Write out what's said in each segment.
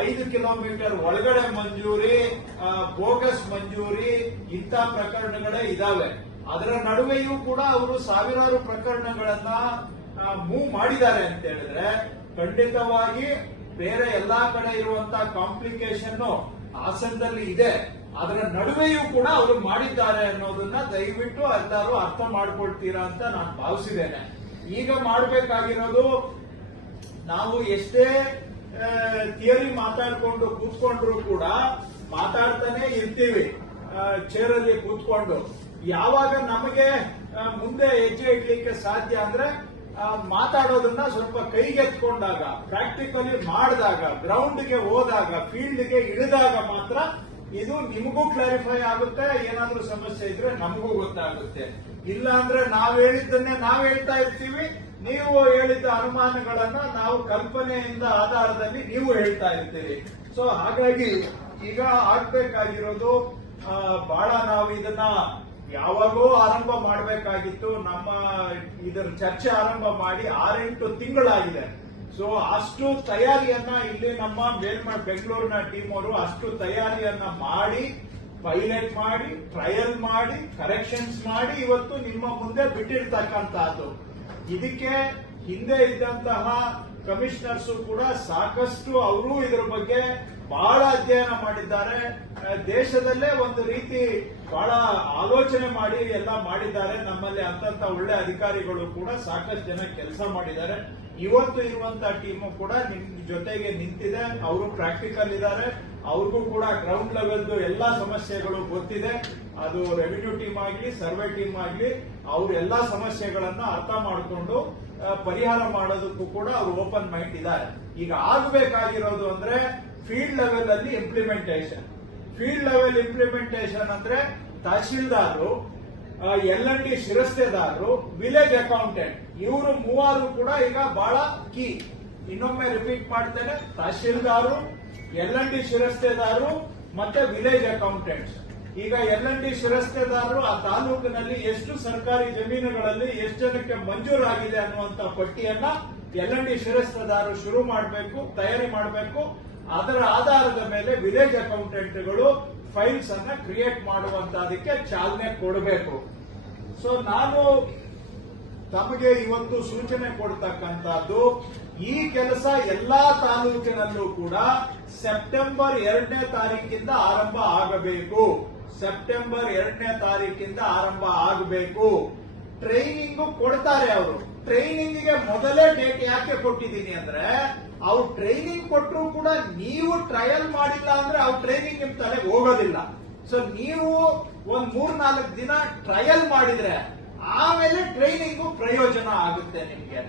5 kilometre ಒಳಗಡೆ ಮಂಜೂರಿ, bogus ಮಂಜೂರಿ, ಇಂಥ ಪ್ರಕರಣಗಳೇ ಇದಾವೆ. ಅದರ ನಡುವೆಯೂ ಕೂಡ ಅವರು ಸಾವಿರಾರು ಪ್ರಕರಣಗಳನ್ನ ಮೂವ್ ಮಾಡಿದ್ದಾರೆ ಅಂತ ಹೇಳಿದ್ರೆ ಖಂಡಿತವಾಗಿ ಬೇರೆ ಎಲ್ಲಾ ಕಡೆ ಇರುವಂತಹ ಕಾಂಪ್ಲಿಕೇಶನ್ ಹಾಸನದಲ್ಲಿ ಇದೆ. ಅದರ ನಡುವೆಯೂ ಕೂಡ ಅವರು ಮಾಡಿದ್ದಾರೆ ಅನ್ನೋದನ್ನ ದಯವಿಟ್ಟು ಎಲ್ಲರೂ ಅರ್ಥ ಮಾಡ್ಕೊಳ್ತೀರಾ ಅಂತ ನಾನು ಭಾವಿಸಿದ್ದೇನೆ. ಈಗ ಮಾಡಬೇಕಾಗಿರೋದು, ನಾವು ಎಷ್ಟೇ ಥಿಯರಿ ಮಾತಾಡ್ಕೊಂಡು ಕೂತ್ಕೊಂಡ್ರು ಕೂಡ ಮಾತಾಡ್ತಾನೆ ಇರ್ತೀವಿ ಚೇರಲ್ಲಿ ಕೂತ್ಕೊಂಡು. ಯಾವಾಗ ನಮಗೆ ಮುಂದೆ ಹೆಜ್ಜೆ ಇಡ್ಲಿಕ್ಕೆ ಸಾಧ್ಯ ಅಂದ್ರೆ ಮಾತಾಡೋದನ್ನ ಸ್ವಲ್ಪ ಕೈಗೆತ್ಕೊಂಡಾಗ, ಪ್ರಾಕ್ಟಿಕಲಿ ಮಾಡಿದಾಗ, ಗ್ರೌಂಡ್ಗೆ ಹೋದಾಗ, ಫೀಲ್ಡ್ಗೆ ಇಳಿದಾಗ ಮಾತ್ರ ಇದು ನಿಮಗೂ ಕ್ಲಾರಿಫೈ ಆಗುತ್ತೆ. ಏನಾದ್ರೂ ಸಮಸ್ಯೆ ಇದ್ರೆ ನಮಗೂ ಗೊತ್ತಾಗುತ್ತೆ. ಇಲ್ಲ ಅಂದ್ರೆ ನಾವ್ ಹೇಳಿದ್ದನ್ನೇ ನಾವ್ ಹೇಳ್ತಾ ಇರ್ತೀವಿ, ನೀವು ಹೇಳಿದ್ದ ಅನುಮಾನಗಳನ್ನ ನಾವು ಕಲ್ಪನೆಯಿಂದ ಆಧಾರದಲ್ಲಿ ನೀವು ಹೇಳ್ತಾ ಇರ್ತೀರಿ. ಸೊ ಹಾಗಾಗಿ ಈಗ ಆಗ್ಬೇಕಾಗಿರೋದು, ಬಹಳ ನಾವು ಇದನ್ನ ಯಾವಾಗೋ ಆರಂಭ ಮಾಡಬೇಕಾಗಿತ್ತು. ನಮ್ಮ ಇದರ ಚರ್ಚೆ ಆರಂಭ ಮಾಡಿ 6-8 ತಿಂಗಳಾಗಿದೆ. ಸೊ ಅಷ್ಟು ತಯಾರಿಯನ್ನ ಇಲ್ಲಿ ನಮ್ಮ ಬೆಂಗಳೂರಿನ ಟೀಮ್ ಅವರು ಅಷ್ಟು ತಯಾರಿಯನ್ನ ಮಾಡಿ, ಪೈಲಟ್ ಮಾಡಿ, ಟ್ರಯಲ್ ಮಾಡಿ, ಕರೆಕ್ಷನ್ಸ್ ಮಾಡಿ ಇವತ್ತು ನಿಮ್ಮ ಮುಂದೆ ಬಿಟ್ಟಿರ್ತಕ್ಕಂತಹದ್ದು. ಇದಕ್ಕೆ ಹಿಂದೆ ಇದ್ದಂತಹ ಕಮಿಷನರ್ಸ್ ಕೂಡ ಸಾಕಷ್ಟು ಅವರು ಇದರ ಬಗ್ಗೆ ಬಹಳ ಅಧ್ಯಯನ ಮಾಡಿದ್ದಾರೆ. ದೇಶದಲ್ಲೇ ಒಂದು ರೀತಿ ಬಹಳ ಆಲೋಚನೆ ಮಾಡಿ ಎಲ್ಲ ಮಾಡಿದ್ದಾರೆ. ನಮ್ಮಲ್ಲಿ ಅಂತಂತ ಒಳ್ಳೆ ಅಧಿಕಾರಿಗಳು ಕೂಡ ಸಾಕಷ್ಟು ಜನ ಕೆಲಸ ಮಾಡಿದ್ದಾರೆ. ಇವತ್ತು ಇರುವಂತಹ ಟೀಮು ಕೂಡ ನಿಮ್ ಜೊತೆಗೆ ನಿಂತಿದೆ. ಅವರು ಪ್ರಾಕ್ಟಿಕಲ್ ಇದ್ದಾರೆ. ಅವ್ರಿಗೂ ಕೂಡ ಗ್ರೌಂಡ್ ಲೆವೆಲ್ದು ಎಲ್ಲಾ ಸಮಸ್ಯೆಗಳು ಗೊತ್ತಿದೆ. ಅದು ರೆವಿನ್ಯೂ ಟೀಮ್ ಆಗಲಿ, ಸರ್ವೆ ಟೀಮ್ ಆಗಲಿ, ಅವ್ರ ಎಲ್ಲಾ ಸಮಸ್ಯೆಗಳನ್ನ ಅರ್ಥ ಮಾಡಿಕೊಂಡು ಪರಿಹಾರ ಮಾಡೋದಕ್ಕೂ ಕೂಡ ಅವರು ಓಪನ್ ಮೈಂಡ್ ಇದ್ದಾರೆ. ಈಗ ಆಗಬೇಕಾಗಿರೋದು ಅಂದ್ರೆ ಫೀಲ್ಡ್ ಲೆವೆಲ್ ಅಲ್ಲಿ ಇಂಪ್ಲಿಮೆಂಟೇಷನ್. ಫೀಲ್ಡ್ ಲೆವೆಲ್ ಇಂಪ್ಲಿಮೆಂಟೇಷನ್ ಅಂದ್ರೆ ತಹಶೀಲ್ದಾರರು, LND ಶಿರಸ್ತೇದಾರರು, ವಿಲೇಜ್ ಅಕೌಂಟೆಂಟ್, ಇವರು ಮೂವರು ಕೂಡ ಈಗ ಬಹಳ ಕೀ. ಇನ್ನೊಮ್ಮೆ ರಿಪೀಟ್ ಮಾಡ್ತೇನೆ, ತಹಶೀಲ್ದಾರರು, LND ಶಿರಸ್ತೇದಾರರು ಮತ್ತೆ ವಿಲೇಜ್ ಅಕೌಂಟೆಂಟ್ಸ್. ಈಗ LND ಶಿರಸ್ತೇದಾರರು ಆ ತಾಲೂಕಿನಲ್ಲಿ ಎಷ್ಟು ಸರ್ಕಾರಿ ಜಮೀನುಗಳಲ್ಲಿ ಎಷ್ಟು ಜನಕ್ಕೆ ಮಂಜೂರಾಗಿದೆ ಅನ್ನುವಂತ ಪಟ್ಟಿಯನ್ನ LND ಶಿರಸ್ತೇದಾರರು ಶುರು ಮಾಡಬೇಕು, ತಯಾರಿ ಮಾಡಬೇಕು. ಅದರ ಆಧಾರದ ಮೇಲೆ ವಿಲೇಜ್ ಅಕೌಂಟೆಂಟ್ಗಳು ಫೈಲ್ಸ್ ಅನ್ನ ಕ್ರಿಯೇಟ್ ಮಾಡುವಂತದಕ್ಕೆ ಚಾಲನೆ ಕೊಡಬೇಕು. ಸೊ ನಾನು ತಮಗೆ ಇವತ್ತು ಸೂಚನೆ ಕೊಡ್ತಕ್ಕಂಥದ್ದು, ಈ ಕೆಲಸ ಎಲ್ಲಾ ತಾಲೂಕಿನಲ್ಲೂ ಕೂಡ ಸೆಪ್ಟೆಂಬರ್ 2ನೇ ತಾರೀಕಿಂದ ಆರಂಭ ಆಗಬೇಕು. ಸೆಪ್ಟೆಂಬರ್ 2ನೇ ತಾರೀಕಿಂದ ಆರಂಭ ಆಗಬೇಕು. ಟ್ರೈನಿಂಗ್ ಕೊಡ್ತಾರೆ ಅವರು. ಟ್ರೈನಿಂಗ್ಗೆ ಮೊದಲೇ ಡೇಟ್ ಯಾಕೆ ಕೊಟ್ಟಿದ್ದೀನಿ ಅಂದ್ರೆ, ಅವ್ರು ಟ್ರೈನಿಂಗ್ ಕೊಟ್ಟರು ಕೂಡ ನೀವು ಟ್ರಯಲ್ ಮಾಡಿಲ್ಲ ಅಂದ್ರೆ ಅವ್ರ ಟ್ರೈನಿಂಗ್ ನಿಮ್ ತಲೆಗೆ ಹೋಗೋದಿಲ್ಲ. ಸೊ ನೀವು ಒಂದ್ 3-4 ದಿನ ಟ್ರಯಲ್ ಮಾಡಿದ್ರೆ ಆಮೇಲೆ ಟ್ರೈನಿಂಗ್ ಪ್ರಯೋಜನ ಆಗುತ್ತೆ ನಿಮ್ಗೆ.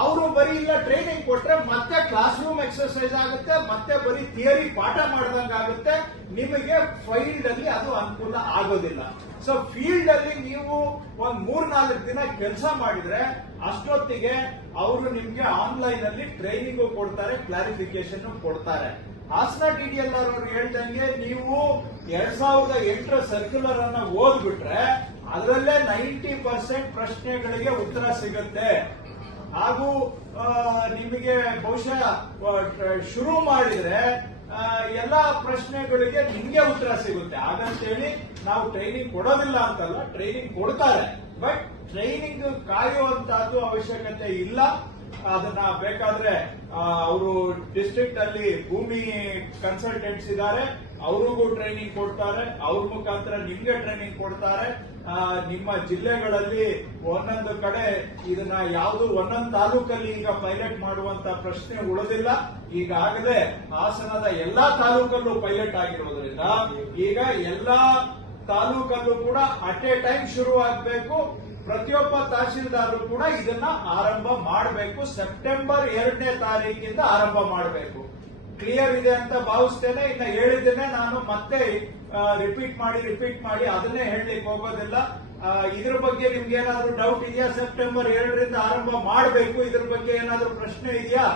ಅವರು ಬರೀ ಇಲ್ಲ ಟ್ರೈನಿಂಗ್ ಕೊಟ್ರೆ ಮತ್ತೆ ಕ್ಲಾಸ್ ರೂಮ್ ಎಕ್ಸರ್ಸೈಸ್ ಆಗುತ್ತೆ, ಮತ್ತೆ ಬರೀ ಥಿಯರಿ ಪಾಠ ಮಾಡ್ದಂಗ ಆಗುತ್ತೆ, ನಿಮಗೆ ಫೀಲ್ಡ್ ಅಲ್ಲಿ ಅದು ಅನುಕೂಲ ಆಗೋದಿಲ್ಲ. ಸೊ ಫೀಲ್ಡ್ ಅಲ್ಲಿ ನೀವು ಒಂದ್ 3-4 ದಿನ ಕೆಲಸ ಮಾಡಿದ್ರೆ ಅಷ್ಟೊತ್ತಿಗೆ ಅವರು ನಿಮ್ಗೆ ಆನ್ಲೈನ್ ಅಲ್ಲಿ ಟ್ರೈನಿಂಗ್ ಕೊಡ್ತಾರೆ, ಕ್ಲಾರಿಫಿಕೇಶನ್ ಕೊಡ್ತಾರೆ. ಹಾಸನ DDLR ಅವರು ಹೇಳ್ದಂಗೆ ನೀವು 2008 ಸರ್ಕ್ಯುಲರ್ ಅನ್ನ ಓದ್ಬಿಟ್ರೆ ಅದರಲ್ಲೇ 90% ಪ್ರಶ್ನೆಗಳಿಗೆ ಉತ್ತರ ಸಿಗುತ್ತೆ. ಹಾಗೂ ನಿಮಗೆ ಬಹುಶಃ ಶುರು ಮಾಡಿದ್ರೆ ಎಲ್ಲಾ ಪ್ರಶ್ನೆಗಳಿಗೆ ನಿಮ್ಗೆ ಉತ್ತರ ಸಿಗುತ್ತೆ. ಹಾಗಂತೇಳಿ ನಾವು ಟ್ರೈನಿಂಗ್ ಕೊಡೋದಿಲ್ಲ ಅಂತಲ್ಲ, ಟ್ರೈನಿಂಗ್ ಕೊಡ್ತಾರೆ. ಬಟ್ ಟ್ರೈನಿಂಗ್ ಕಾಯುವಂತಹದ್ದು ಅವಶ್ಯಕತೆ ಇಲ್ಲ. ಅದನ್ನ ಬೇಕಾದ್ರೆ ಅವರು ಡಿಸ್ಟ್ರಿಕ್ಟ್ ಅಲ್ಲಿ ಭೂಮಿ ಕನ್ಸಲ್ಟೆಂಟ್ಸ್ ಇದ್ದಾರೆ, ಅವ್ರಿಗೂ ಟ್ರೈನಿಂಗ್ ಕೊಡ್ತಾರೆ. ಅವ್ರ ಮುಖಾಂತರ ನಿಮ್ಗೆ ಟ್ರೈನಿಂಗ್ ಕೊಡ್ತಾರೆ. ನಿಮ್ಮ ಜಿಲ್ಲೆಗಳಲ್ಲಿ ಒಂದೊಂದು ಕಡೆ ಇದನ್ನ ಯಾವುದು ಒಂದೊಂದು ತಾಲೂಕಲ್ಲಿ ಈಗ ಪೈಲಟ್ ಮಾಡುವಂತ ಪ್ರಶ್ನೆ ಉಳಿದಿಲ್ಲ. ಈಗಾಗಲೇ ಹಾಸನದ ಎಲ್ಲಾ ತಾಲೂಕಲ್ಲೂ ಪೈಲಟ್ ಆಗಿರೋದ್ರಿಂದ ಈಗ ಎಲ್ಲಾ ತಾಲೂಕಲ್ಲೂ ಕೂಡ ಅಟ್ ಎ ಟೈಮ್ ಶುರು ಆಗಬೇಕು. ಪ್ರತಿಯೊಬ್ಬ ತಹಶೀಲ್ದಾರರು ಕೂಡ ಇದನ್ನ ಆರಂಭ ಮಾಡಬೇಕು. ಸೆಪ್ಟೆಂಬರ್ 2ನೇ ತಾರೀಕಿಂದ ಆರಂಭ ಮಾಡಬೇಕು. ಕ್ಲಿಯರ್ ಇದೆ ಅಂತ ಭಾವಿಸ್ತೇನೆ. ಇನ್ನ ಹೇಳಿದ್ದೇನೆ ನಾನು ಮತ್ತೆ ರಿಪೀಟ್ ಮಾಡಿ ಅದನ್ನೇ ಹೇಳಲಿಕ್ಕೆ ಹೋಗೋದಿಲ್ಲ. ಇದ್ರ ಬಗ್ಗೆ ನಿಮ್ಗೆ ಏನಾದ್ರು ಡೌಟ್ ಇದೆಯಾ? ಸೆಪ್ಟೆಂಬರ್ 2ರಿಂದ ಆರಂಭ ಮಾಡಬೇಕು, ಇದ್ರ ಬಗ್ಗೆ ಏನಾದ್ರು ಪ್ರಶ್ನೆ ಇದೆಯಾ?